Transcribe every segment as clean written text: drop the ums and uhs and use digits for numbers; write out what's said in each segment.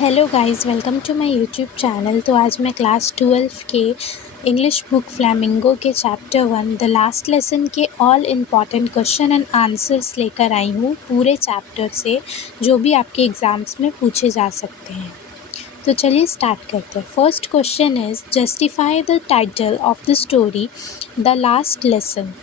Hello guys, welcome to my YouTube channel. तो आज मैं क्लास 12 के इंग्लिश बुक फ्लैमिंगो के चैप्टर 1 द लास्ट लेसन के all important question and answers लेकर आई हूँ, पूरे चैप्टर से जो भी आपके एग्ज़ाम्स में पूछे जा सकते हैं। तो चलिए स्टार्ट करते हैं। First question is justify the title of the story the last lesson.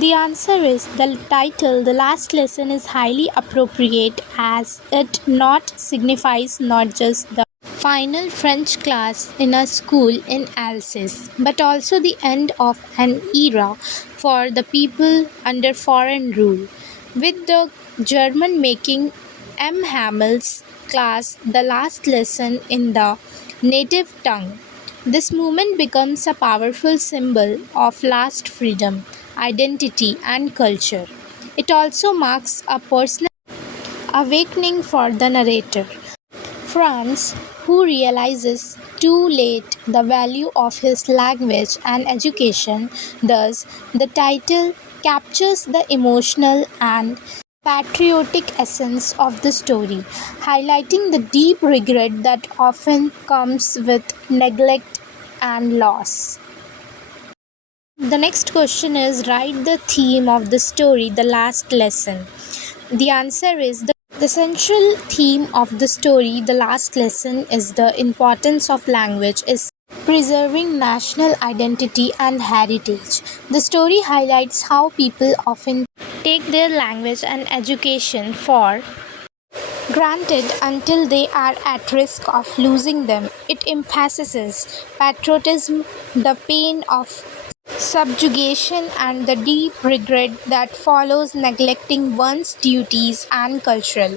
The answer is the title The Last Lesson is highly appropriate as it not signifies not just the final French class in a school in Alsace, but also the end of an era for the people under foreign rule, with the German making M. Hammel's class the last lesson in the native tongue. This movement becomes a powerful symbol of last freedom, identity, and culture. It also marks a personal awakening for the narrator, Franz, who realizes too late the value of his language and education. Thus, the title captures the emotional and patriotic essence of the story, highlighting the deep regret that often comes with neglect and loss. The next question is write the theme of the story, the last lesson. The answer is the central theme of the story, the last lesson, is the importance of language is preserving national identity and heritage. The story highlights how people often take their language and education for granted until they are at risk of losing them. It emphasizes patriotism, the pain of subjugation, and the deep regret that follows neglecting one's duties and cultural.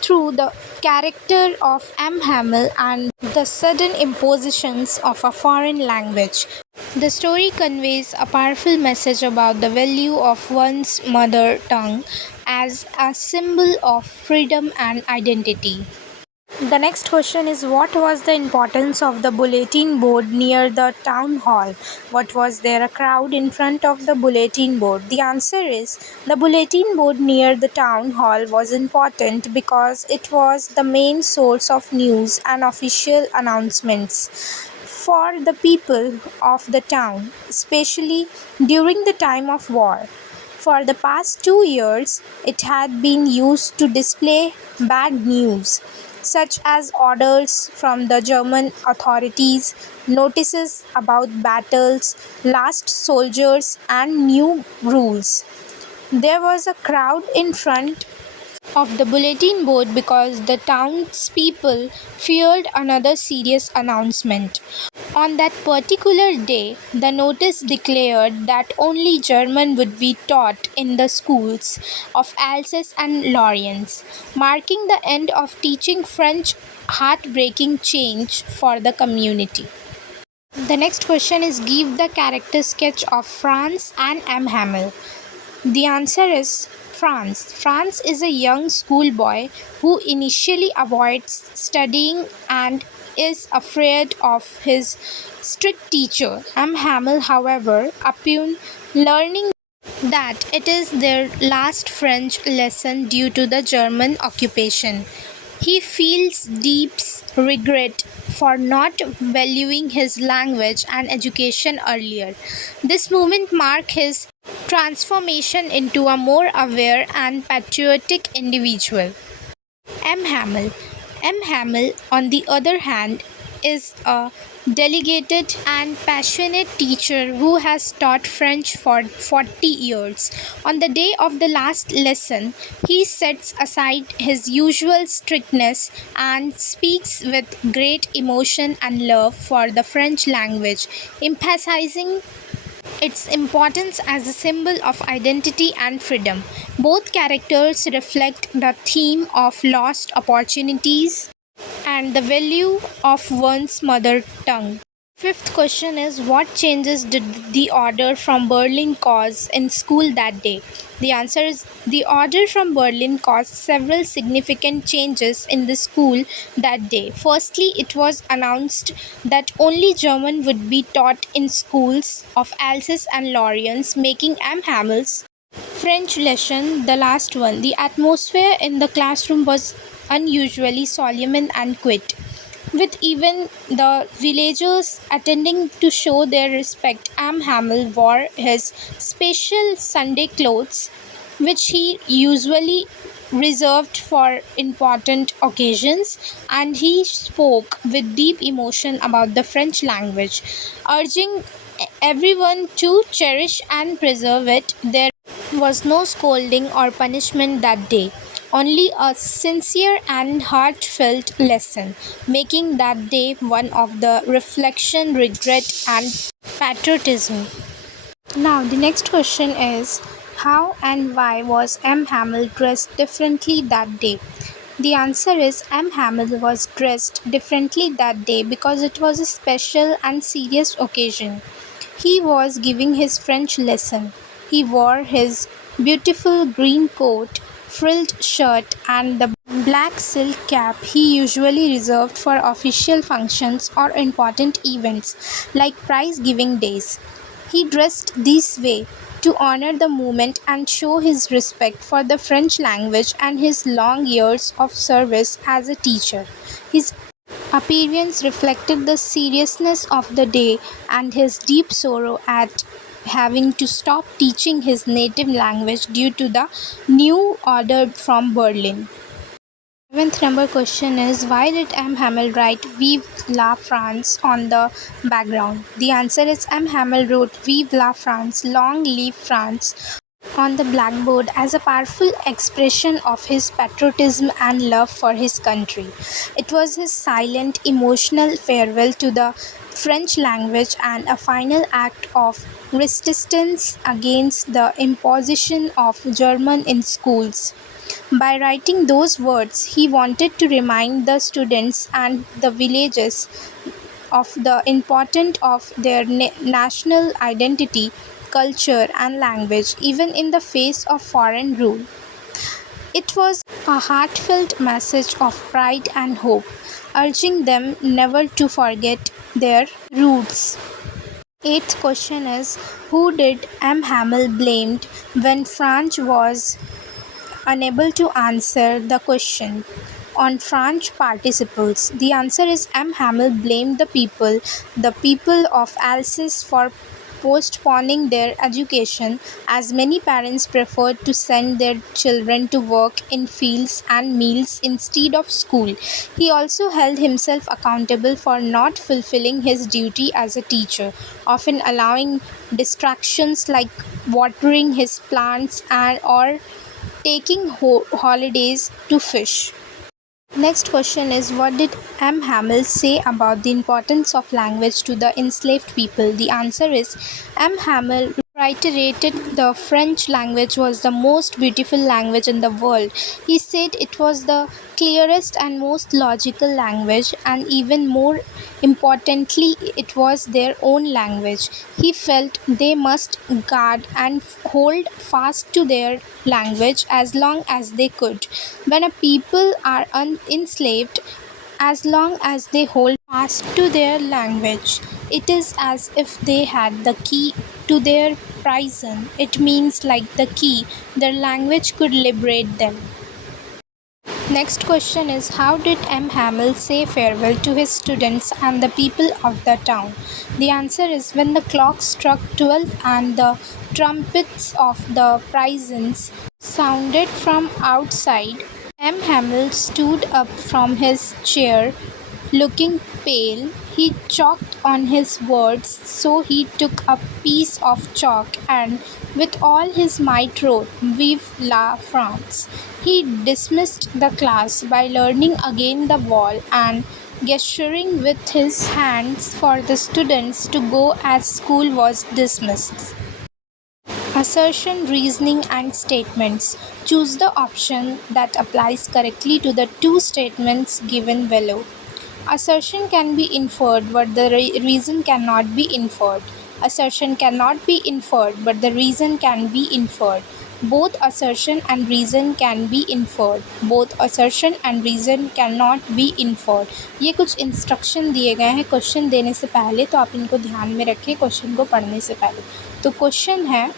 Through the character of M. Hamel and the sudden impositions of a foreign language, the story conveys a powerful message about the value of one's mother tongue as a symbol of freedom and identity. The next question is what was the importance of the bulletin board near the town hall? What was there a crowd in front of the bulletin board? The answer is the bulletin board near the town hall was important because it was the main source of news and official announcements for the people of the town, especially during the time of war. For the past 2 years, it had been used to display bad news, such as orders from the German authorities, notices about battles, lost soldiers, and new rules. There was a crowd in front of the bulletin board because the townspeople feared another serious announcement. On that particular day, the notice declared that only German would be taught in the schools of Alsace and Lorraine, marking the end of teaching French, heartbreaking change for the community. The next question is give the character sketch of Franz and M. Hamel. The answer is Franz. Franz is a young schoolboy who initially avoids studying and is afraid of his strict teacher. M. Hamel, however, upon learning that it is their last French lesson due to the German occupation, he feels deep regret for not valuing his language and education earlier. This moment marked his transformation into a more aware and patriotic individual. M. Hamel. M. Hamel, on the other hand, is a delegated and passionate teacher who has taught French for 40 years. On the day of the last lesson, he sets aside his usual strictness and speaks with great emotion and love for the French language, emphasizing its importance as a symbol of identity and freedom. Both characters reflect the theme of lost opportunities and the value of one's mother tongue. Fifth question is what changes did the order from Berlin cause in school that day? The answer is the order from Berlin caused several significant changes in the school that day. Firstly, it was announced that only German would be taught in schools of Alsace and Lorraine, making M. Hamel's French lesson the last one. The atmosphere in the classroom was unusually solemn and quiet, with even the villagers attending to show their respect. Am Hamel wore his special Sunday clothes, which he usually reserved for important occasions, and he spoke with deep emotion about the French language, urging everyone to cherish and preserve it. There was no scolding or punishment that day, only a sincere and heartfelt lesson, making that day one of the reflection, regret, and patriotism. Now, the next question is, how and why was M. Hamel dressed differently that day? The answer is, M. Hamel was dressed differently that day because it was a special and serious occasion. He was giving his French lesson. He wore his beautiful green coat, frilled shirt, and the black silk cap he usually reserved for official functions or important events like prize giving days. He dressed this way to honor the moment and show his respect for the French language and his long years of service as a teacher. His appearance reflected the seriousness of the day and his deep sorrow at having to stop teaching his native language due to the new order from Berlin. Seventh number question is, why did M. Hamel write Vive la France on the background? The answer is, M. Hamel wrote Vive la France, long live France, on the blackboard as a powerful expression of his patriotism and love for his country. It was his silent, emotional farewell to the French language and a final act of resistance against the imposition of German in schools. By writing those words, he wanted to remind the students and the villagers of the importance of their national identity, culture, and language, even in the face of foreign rule. It was a heartfelt message of pride and hope, urging them never to forget their roots. Eighth question is, who did M. Hamel blamed when France was unable to answer the question on French participles? The answer is, M. Hamel blamed the people of Alsace, for postponing their education, as many parents preferred to send their children to work in fields and mills instead of school. He also held himself accountable for not fulfilling his duty as a teacher, often allowing distractions like watering his plants and or taking holidays to fish. Next question is, what did M. Hamel say about the importance of language to the enslaved people? The answer is, M. Hamel reiterated the French language was the most beautiful language in the world. He said it was the clearest and most logical language, and even more importantly, it was their own language. He felt they must guard and hold fast to their language as long as they could. When a people are enslaved, as long as they hold fast to their language, it is as if they had the key to their prison. It means, like the key, their language could liberate them. Next question is, how did M. Hamel say farewell to his students and the people of the town? The answer is, when the clock struck 12 and the trumpets of the prisons sounded from outside, M. Hamel stood up from his chair, looking pale. He choked on his words, so he took a piece of chalk and with all his might wrote Vive la France. He dismissed the class by learning again the wall and gesturing with his hands for the students to go as school was dismissed. Assertion, reasoning, and statements. Choose the option that applies correctly to the two statements given below. Assertion can be inferred, but the reason cannot be inferred. Assertion cannot be inferred, but the reason can be inferred. Both assertion and reason can be inferred. Both assertion and reason cannot be inferred. ये कुछ instruction दिए गए हैं question देने से पहले, तो आप इनको ध्यान में रखें क्वेश्चन को पढ़ने से पहले. तो क्वेश्चन है,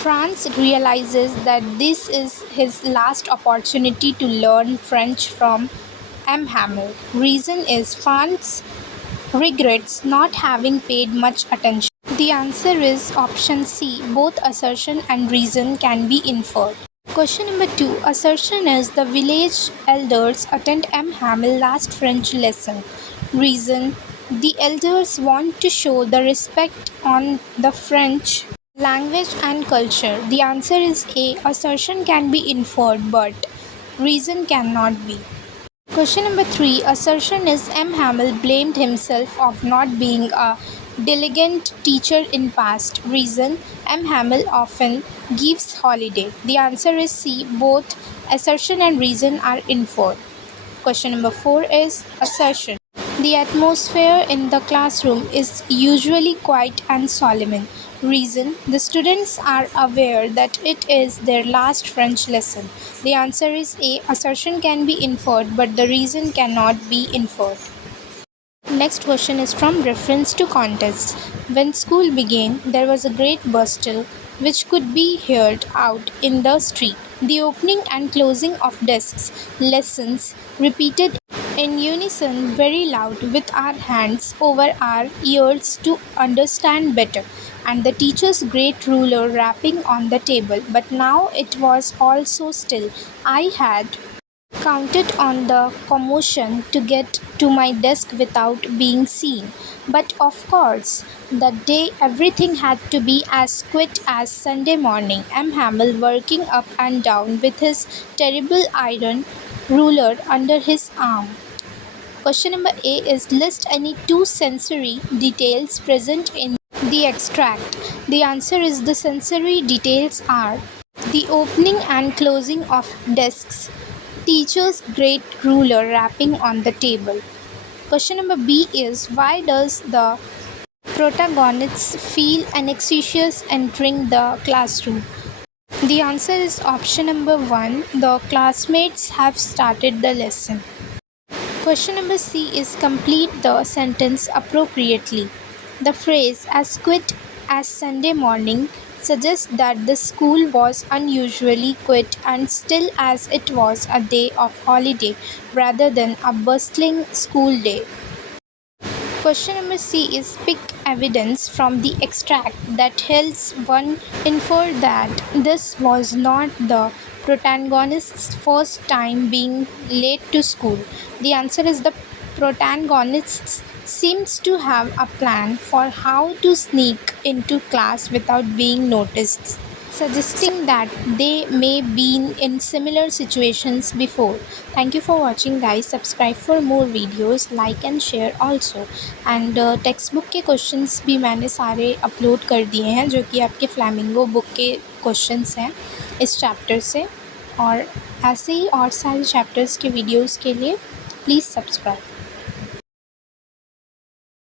Franz realizes that this is his last opportunity to learn French from M. Hamel. Reason is Franz regrets not having paid much attention. The answer is option C. Both assertion and reason can be inferred. Question number 2. Assertion is the village elders attend M. Hamel last French lesson. Reason, the elders want to show the respect on the French language and culture. The answer is A. Assertion can be inferred but reason cannot be. Question number 3. Assertion is M. Hamel blamed himself of not being a diligent teacher in past. Reason, M. Hamel often gives holiday. The answer is C. Both assertion and reason are inferred. Question number 4 is assertion. The atmosphere in the classroom is usually quiet and solemn. Reason, the students are aware that it is their last French lesson. The answer is A. Assertion can be inferred, but the reason cannot be inferred. Next question is from reference to contest. When school began, there was a great bustle which could be heard out in the street. The opening and closing of desks, lessons repeated in unison very loud with our hands over our ears to understand better, and the teacher's great ruler rapping on the table. But now it was all so still. I had counted on the commotion to get to my desk without being seen. But of course, that day everything had to be as quiet as Sunday morning. M. Hamel working up and down with his terrible iron ruler under his arm. Question number A is list any two sensory details present in the extract. The answer is the sensory details are the opening and closing of desks, teacher's great ruler rapping on the table. Question number B is why does the protagonist feel anxious entering the classroom? The answer is option number 1. The classmates have started the lesson. Question number C is complete the sentence appropriately. The phrase as quiet as Sunday morning suggests that the school was unusually quiet and still as it was a day of holiday rather than a bustling school day. Question number C is pick evidence from the extract that helps one infer that this was not the protagonist's first time being late to school. The answer is the protagonist seems to have a plan for how to sneak into class without being noticed, suggesting that they may been in similar situations before. Thank you for watching guys. Subscribe for more videos, like and share also. And text book के questions भी मैंने सारे upload कर दिए हैं जो कि आपके फ्लैमिंगो बुक के क्वेश्चंस हैं इस चैप्टर से, और ऐसे ही और सारे चैप्टर्स के वीडियोस के लिए प्लीज़ सब्सक्राइब।